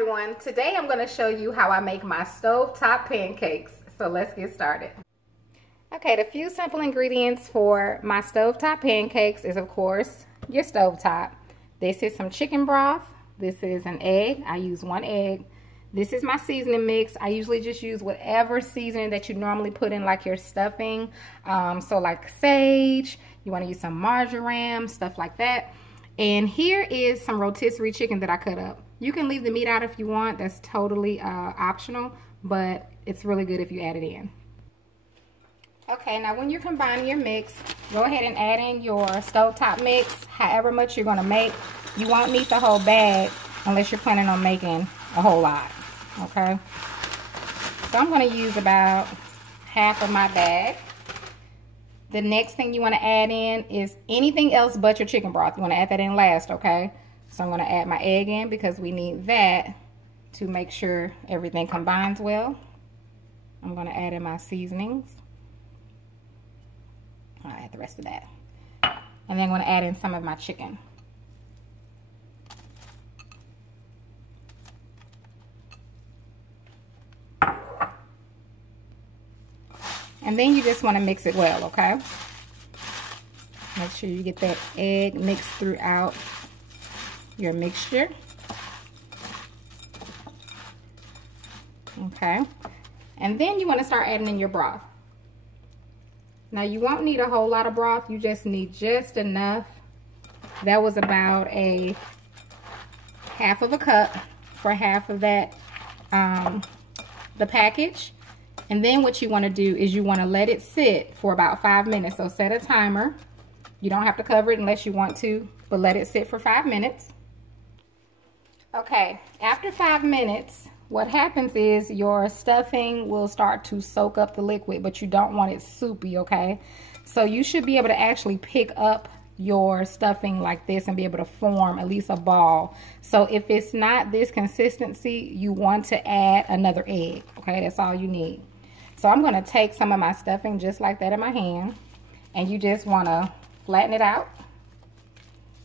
everyone. Today I'm going to show you how I make my stovetop pancakes. So let's get started. Okay, the few simple ingredients for my stovetop pancakes is, of course, your stovetop. This is some chicken broth. This is an egg. I use 1 egg. This is my seasoning mix. I usually just use whatever seasoning that you normally put in like your stuffing. So like sage, you want to use some marjoram, stuff like that. And here is some rotisserie chicken that I cut up. You can leave the meat out if you want. That's totally optional, but it's really good if you add it in. Okay, now when you're combining your mix, go ahead and add in your stovetop mix, however much you're going to make. You won't need the whole bag unless you're planning on making a whole lot, okay? So I'm going to use about half of my bag. The next thing you want to add in is anything else but your chicken broth. You want to add that in last, okay? So I'm going to add my egg in because we need that to make sure everything combines well. I'm going to add in my seasonings. I'll add the rest of that. And then I'm going to add in some of my chicken. And then you just want to mix it well, okay? Make sure you get that egg mixed throughout your mixture. Okay. And then you want to start adding in your broth. Now you won't need a whole lot of broth. You just need just enough. That was about a half of a cup for half of that, the package. And then what you want to do is you want to let it sit for about 5 minutes. So set a timer. You don't have to cover it unless you want to, but let it sit for 5 minutes. Okay, after 5 minutes, what happens is your stuffing will start to soak up the liquid, but you don't want it soupy, okay? So you should be able to actually pick up your stuffing like this and be able to form at least a ball. So if it's not this consistency, you want to add another egg, okay? That's all you need. So I'm going to take some of my stuffing just like that in my hand, and you just want to flatten it out.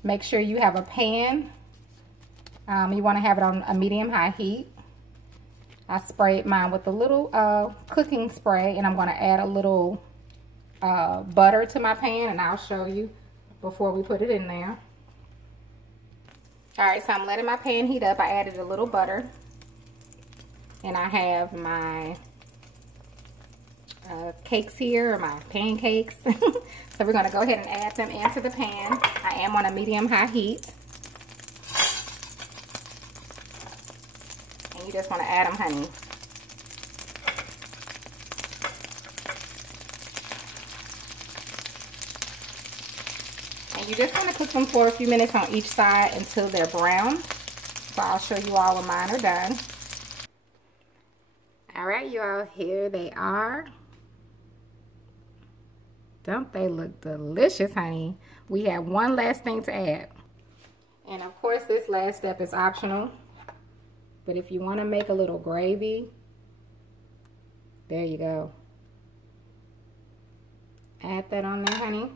Make sure you have a pan. You want to have it on a medium-high heat. I sprayed mine with a little cooking spray, and I'm going to add a little butter to my pan, and I'll show you before we put it in there. All right, so I'm letting my pan heat up. I added a little butter, and I have my cakes here, or my pancakes. So we're going to go ahead and add them into the pan. I am on a medium-high heat. And you just want to add them, honey. And you just want to cook them for a few minutes on each side until they're brown. So I'll show you all when mine are done. All right, y'all, here they are. Don't they look delicious, honey? We have one last thing to add. And of course, this last step is optional. But if you want to make a little gravy, there you go. Add that on there, honey.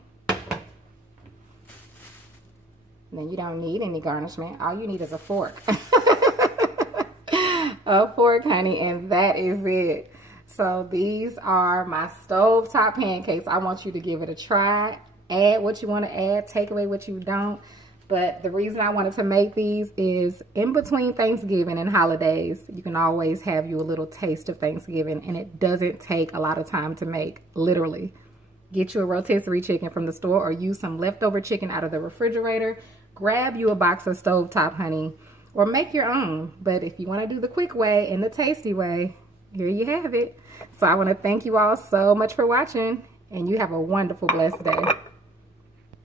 Then you don't need any garnishment. All you need is a fork. A fork, honey, and that is it. So these are my stovetop pancakes. I want you to give it a try. Add what you want to add. Take away what you don't. But the reason I wanted to make these is in between Thanksgiving and holidays, you can always have you a little taste of Thanksgiving, and it doesn't take a lot of time to make, literally. Get you a rotisserie chicken from the store, or use some leftover chicken out of the refrigerator. Grab you a box of stovetop, honey, or make your own. But if you want to do the quick way and the tasty way, here you have it. So I want to thank you all so much for watching, and you have a wonderful, blessed day.